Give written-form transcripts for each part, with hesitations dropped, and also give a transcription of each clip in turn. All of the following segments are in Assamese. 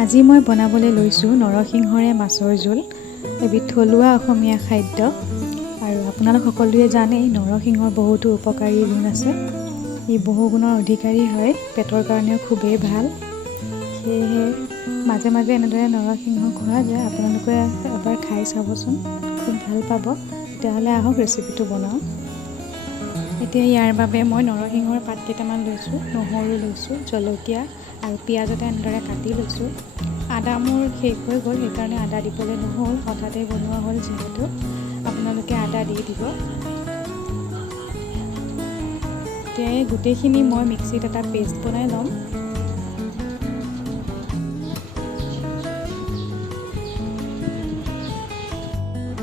আজি মই বনাবলৈ লৈছোঁ নৰসিংহৰে মাছৰ জোল। এবিধ থলুৱা অসমীয়া খাদ্য। আৰু আপোনালোক সকলোৱে জানেই নৰসিংহৰ বহুতো উপকাৰী গুণ আছে। ই বহু গুণৰ অধিকাৰী হয়, পেটৰ কাৰণেও খুবেই ভাল। সেয়েহে মাজে মাজে এনেদৰে নৰসিংহ খোৱা যায়। আপোনালোকে এবাৰ খাই চাবচোন, খুব ভাল পাব। তেতিয়াহ'লে আহক ৰেচিপিটো বনাওঁ। এতিয়া ইয়াৰ বাবে মই নৰসিংহৰ পাত কেইটামান লৈছোঁ, নহৰু লৈছোঁ, জলকীয়া আৰু পিঁয়াজ এটা এনেদৰে কাটি লৈছোঁ। আদা মোৰ শেষ হৈ গ'ল, সেইকাৰণে আদা দিবলৈ নহ'ল। হঠাতে বনোৱা হ'ল যিহেতু, আপোনালোকে আদা দি দিব। এতিয়া এই গোটেইখিনি মই মিক্সিত এটা পেষ্ট বনাই ল'ম।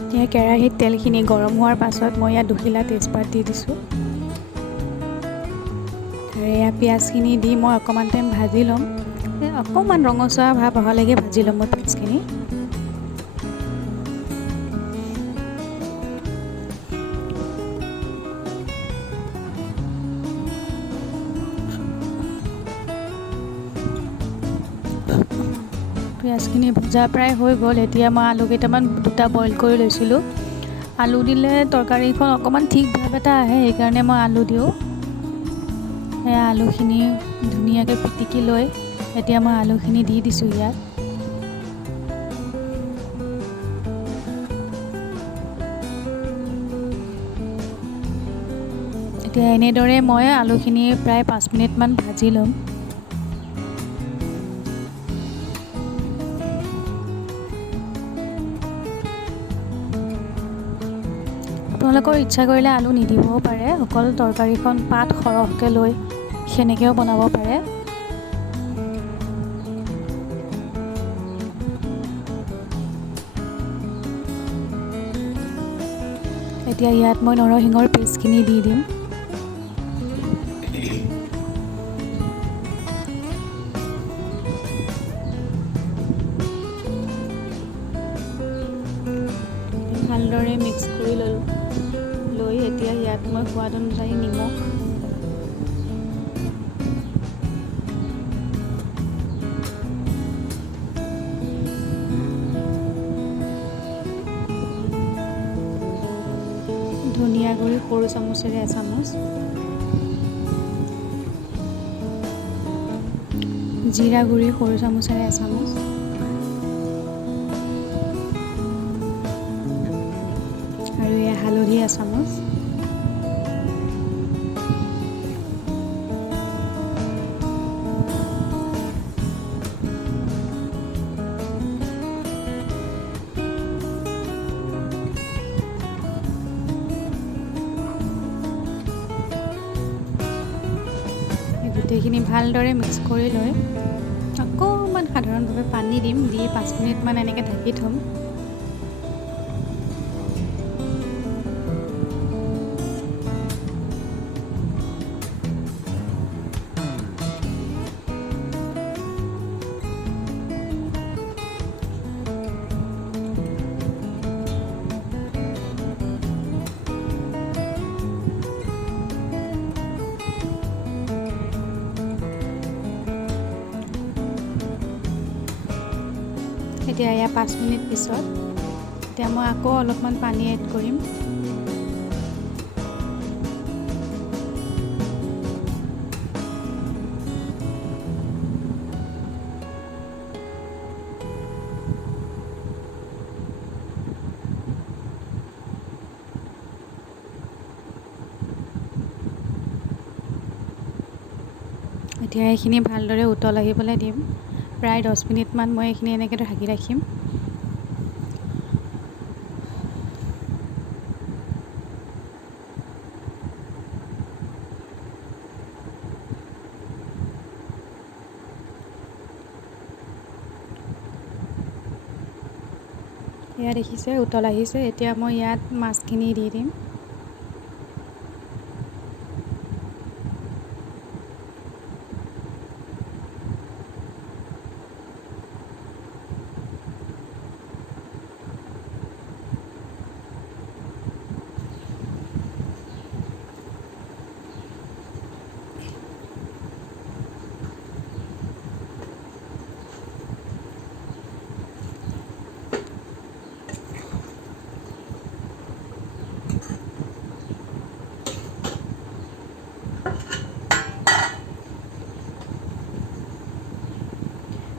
এতিয়া কেৰাহীত তেলখিনি গৰম হোৱাৰ পাছত মই ইয়াত 2 খিলা তেজপাত দি দিছোঁ। আৰু এয়া পিঁয়াজখিনি দি মই অকণমান টাইম ভাজি ল'ম। অকণমান ৰঙচুৱা ভাৱ অহালৈকে ভাজি ল'ম মই পিঁয়াজখিনি। পিঁয়াজখিনি ভজা প্ৰায় হৈ গ'ল। এতিয়া মই আলু কেইটামান দুটা বইল কৰি লৈছিলোঁ। আলু দিলে তৰকাৰীখন অকণমান ঠিক ভাৱ এটা আহে, সেইকাৰণে মই আলু দিওঁ। সেয়া আলুখিনি ধুনীয়াকৈ পিটিকি লৈ এতিয়া মই আলুখিনি দি দিছোঁ ইয়াত। এতিয়া এনেদৰে মই আলুখিনি প্ৰায় 5 মিনিটমান ভাজি ল'ম। আপোনালোকৰ ইচ্ছা কৰিলে আলু নিদিবও পাৰে, অকল তৰকাৰীখন পাত সৰহকৈ লৈ সেনেকৈও বনাব পাৰে। এতিয়া ইয়াত মই নৰসিংহৰ পেষ্টখিনি দি দিম। ভালদৰে মিক্স কৰি লৈ এতিয়া ইয়াত মই সোৱাদ অনুযায়ী নিমখ, ধনিয়া গুড়ি সৰু চামুচেৰে এচামুচ, জিৰা গুড়ি সৰু চামুচেৰে এচামুচ, আৰু এয়া হালধি এচামুচ। গোটেইখিনি ভালদৰে মিক্স কৰি লৈ অকণমান সাধাৰণভাৱে পানী দিম, দি 5 মিনিটমান এনেকৈ ঢাকি থ'ম। এতিয়া এয়া 5 মিনিট পিছত এতিয়া মই আকৌ অলপমান পানী এড কৰিম। এতিয়া এইখিনি ভালদৰে উতল আহিবলৈ দিম। প্ৰায় 10 মিনিটমান মই এইখিনি এনেকৈ ঢাকি ৰাখিম। এয়া দেখিছে উতল আহিছে। এতিয়া মই ইয়াত মাছখিনি দি দিম।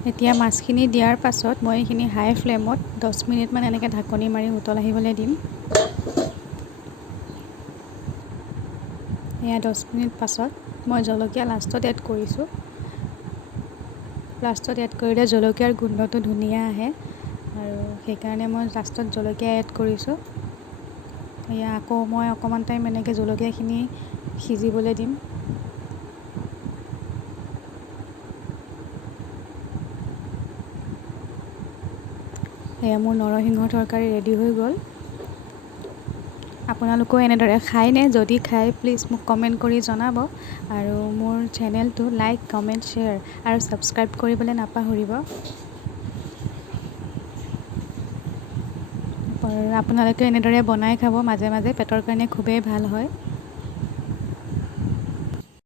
এতিয়া মাছখিনি দিয়াৰ পাছত মই এইখিনি হাই ফ্লেমত 10 মিনিটমান এনেকৈ ঢাকনি মাৰি উতল আহিবলৈ দিম। এয়া 10 মিনিট পাছত মই জলকীয়া লাষ্টত এড কৰিছোঁ। লাষ্টত এড কৰিলে জলকীয়াৰ গোন্ধটো ধুনীয়া আহে আৰু সেইকাৰণে মই লাষ্টত জলকীয়া এড কৰিছোঁ। এয়া আকৌ মই অকণমান টাইম এনেকৈ জলকীয়াখিনি সিজিবলৈ দিম। এয়া মোৰ নৰসিংহৰ তৰকাৰী ৰেডি হৈ গ'ল। আপোনালোকেও এনেদৰে খায়নে? যদি খায় প্লিজ মোক কমেণ্ট কৰি জনাব আৰু মোৰ চেনেলটো লাইক, কমেণ্ট, শ্বেয়াৰ আৰু ছাবস্ক্ৰাইব কৰিবলৈ নাপাহৰিব। আপোনালোকে এনেদৰে বনাই খাব মাজে মাজে, পেটৰ কাৰণে খুবেই ভাল হয়।